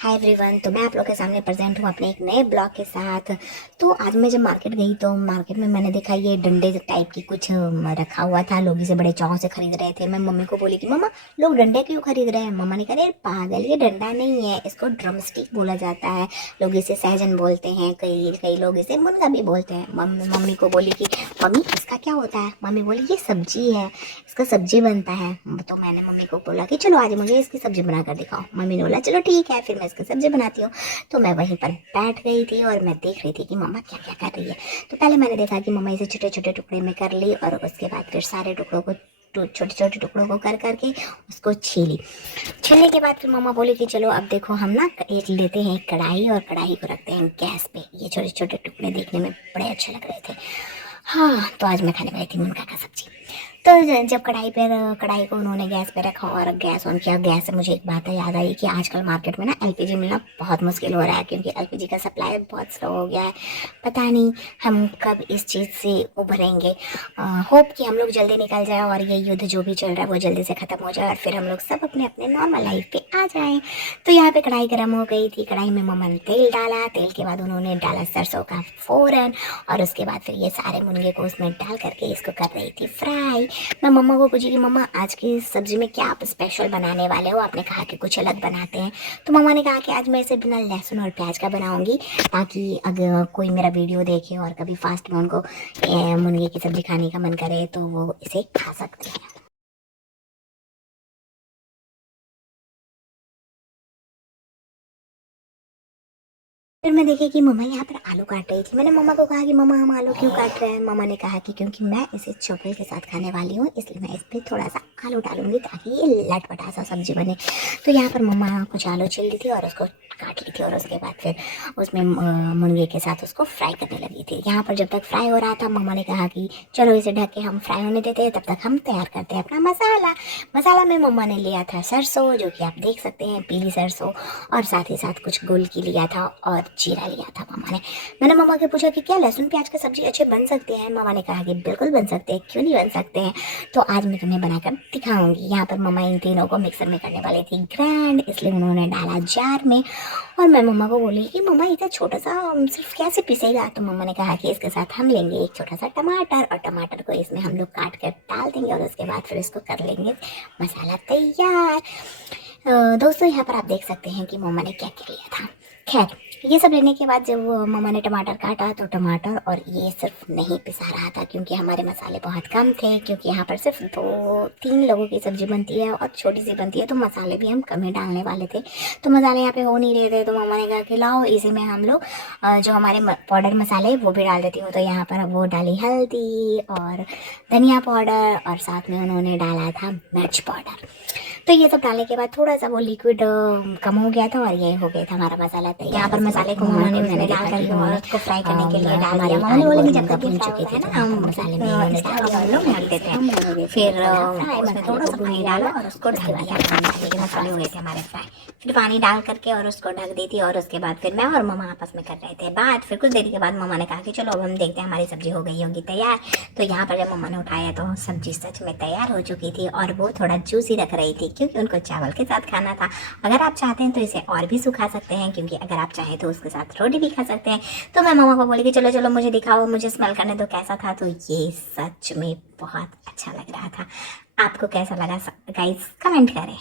Hi everyone, तो मैं आप लोग के सामने प्रेजेंट हूँ अपने एक नए ब्लॉग के साथ। तो आज मैं जब मार्केट गई तो मार्केट में मैंने देखा ये डंडे टाइप की कुछ रखा हुआ था। लोग इसे बड़े चाव से खरीद रहे थे। मैं मम्मी को बोली कि मम्मा, लोग डंडे क्यों खरीद रहे हैं। मम्मा ने कहा, अरे पागल, ये डंडा नहीं है, इसको ड्रम स्टिक बोला जाता है। लोग इसे सहजन बोलते हैं, कई कई लोग इसे मुनगा भी बोलते हैं। मम्मी को बोली कि मम्मी इसका क्या होता है। मम्मी बोली ये सब्जी है, इसका सब्जी बनता है। तो मैंने मम्मी को बोला कि चलो आज मुझे इसकी सब्जी बना कर दिखाओ। मम्मी ने बोला चलो ठीक है, फिर मैं इसकी सब्जी बनाती हूँ। तो मैं वहीं पर बैठ गई थी और मैं देख रही थी कि मम्मा क्या क्या कर रही है। तो पहले मैंने देखा कि मम्मा इसे छोटे छोटे टुकड़े में कर ली और उसके बाद फिर सारे टुकड़ों को छोटे छोटे टुकड़ों को कर करके उसको छीली। छीलने के बाद फिर मम्मा बोली कि चलो अब देखो हम ना एक लेते हैं एक कढ़ाई और कढ़ाई को रखते हैं गैस पे। ये छोटे छोटे टुकड़े देखने में बड़े अच्छे लग रहे थे। हाँ, तो आज मैं खाने वाली थी मुनगा का सब्जी। तो जब कढ़ाई को उन्होंने गैस पे रखा और गैस ऑन किया, गैस से मुझे एक बात याद आई कि आजकल मार्केट में ना एलपीजी मिलना बहुत मुश्किल हो रहा है, क्योंकि एलपीजी का सप्लाई बहुत स्लो हो गया है। पता नहीं हम कब इस चीज़ से उभरेंगे। होप कि हम लोग जल्दी निकल जाए और ये युद्ध जो भी चल रहा है वो जल्दी से ख़त्म हो जाए और फिर हम लोग सब अपने अपने नॉर्मल लाइफ पे आ जाएं। तो यहाँ पे कढ़ाई गर्म हो गई थी। कढ़ाई में मम्मा ने तेल डाला। तेल के बाद उन्होंने डाला सरसों का फोरन और उसके बाद फिर ये सारे मुनगे को उसमें डाल करके इसको कर रही थी फ्राई। मैं मम्मा को पूछी कि मम्मा आज की सब्जी में क्या आप स्पेशल बनाने वाले हो। आपने कहा कि कुछ अलग बनाते हैं। तो मम्मा ने कहा कि आज मैं इसे बिना लहसुन और प्याज का बनाऊंगी, ताकि अगर कोई मेरा वीडियो देखे और कभी फास्ट में उनको मुनगे की सब्जी खाने का मन करे तो वो इसे खा सकते हैं। फिर मैं देखी कि मम्मा यहाँ पर आलू काट रही थी। मैंने मम्मा को कहा कि मम्मा हम आलू क्यों काट रहे हैं। मम्मा ने कहा कि क्योंकि मैं इसे चोपड़े के साथ खाने वाली हूँ, इसलिए मैं इस पर थोड़ा सा आलू डालूंगी ताकि ये लटपटा सा सब्जी बने। तो यहाँ पर मम्मा कुछ आलू छील दी थी और उसको काट ली थी और उसके बाद फिर उसमें मुनगे के साथ उसको फ्राई करने लगी थी। यहाँ पर जब तक फ्राई हो रहा था मम्मा ने कहा कि चलो इसे ढक के हम फ्राई होने देते हैं, तब तक हम तैयार करते हैं अपना मसाला। मसाला में मम्मा ने लिया था सरसों, जो कि आप देख सकते हैं पीली सरसों, और साथ ही साथ कुछ गोल की लिया था और जीरा लिया था मम्मा ने। मैंने मम्मा के पूछा कि क्या लहसुन प्याज की सब्जी अच्छे बन सकते हैं। मम्मा ने कहा कि बिल्कुल बन सकते हैं, क्यों नहीं बन सकते हैं। तो आज मैं तुम्हें बनाकर दिखाऊंगी। यहाँ पर मम्मा इन तीनों को मिक्सर में करने वाली थी ग्राइंड, इसलिए उन्होंने डाला जार में। और मैं मम्मा को बोली कि मम्मा इतना छोटा सा सिर्फ कैसे पिसेगा। तो मम्मा ने कहा कि इसके साथ हम लेंगे एक छोटा सा टमाटर और टमाटर को इसमें हम लोग काट कर डाल देंगे और उसके बाद फिर इसको कर लेंगे मसाला तैयार। दोस्तों यहाँ पर आप देख सकते हैं कि मम्मा ने क्या क्या लिया था। खैर, ये सब लेने के बाद जब मम्मा ने टमाटर काटा तो टमाटर और ये सिर्फ नहीं पिसा रहा था, क्योंकि हमारे मसाले बहुत कम थे। क्योंकि यहाँ पर सिर्फ 2-3 लोगों की सब्जी बनती है और छोटी सी बनती है, तो मसाले भी हम कम ही डालने वाले थे। तो मसाले यहाँ पे हो नहीं रहे थे, तो मम्मा ने कहा कि लाओ इसी में हम लोग जो हमारे पाउडर मसाले वो भी डाल देती हूँ। तो यहाँ पर वो डाली हल्दी और धनिया पाउडर और साथ में उन्होंने डाला था मिर्च पाउडर। तो ये सब डालने के बाद थोड़ा सा वो लिक्विड कम हो गया था और ये हो गया था हमारा मसाला तैयार। यहाँ पर मसाले को मैंने डाल करके और उसको फ्राई करने के लिए डाल दिया। मम्मा ने बोली कि जब तक भून चुके थे ना हम मसाले में इन्होंने डाल दिया, हम लोग ढक देते हैं। फिर उसमें थोड़ा सा पानी डाला और उसको ढक दिया। मसाले हो गए थे हमारे फ्राई। फिर पानी डाल करके और उसको ढक दी थी और उसके बाद फिर मैं और मम्मा आपस में कर रहे थे बात। फिर कुछ देर के बाद मम्मा ने कहा कि चलो अब हम देखते हैं हमारी सब्जी हो गई होगी तैयार। तो यहाँ पर जब मम्मा ने उठाया तो सब्जी सच में तैयार हो चुकी थी और वो थोड़ा जूसी रख रही थी, क्योंकि उनको चावल के साथ खाना था। अगर आप चाहते हैं तो इसे और भी सुखा सकते हैं, क्योंकि अगर आप चाहें तो उसके साथ रोटी भी खा सकते हैं। तो मैं मम्मा को बोली कि चलो चलो मुझे दिखाओ, मुझे स्मेल करने दो कैसा था। तो ये सच में बहुत अच्छा लग रहा था। आपको कैसा लगा गाइस, कमेंट करें।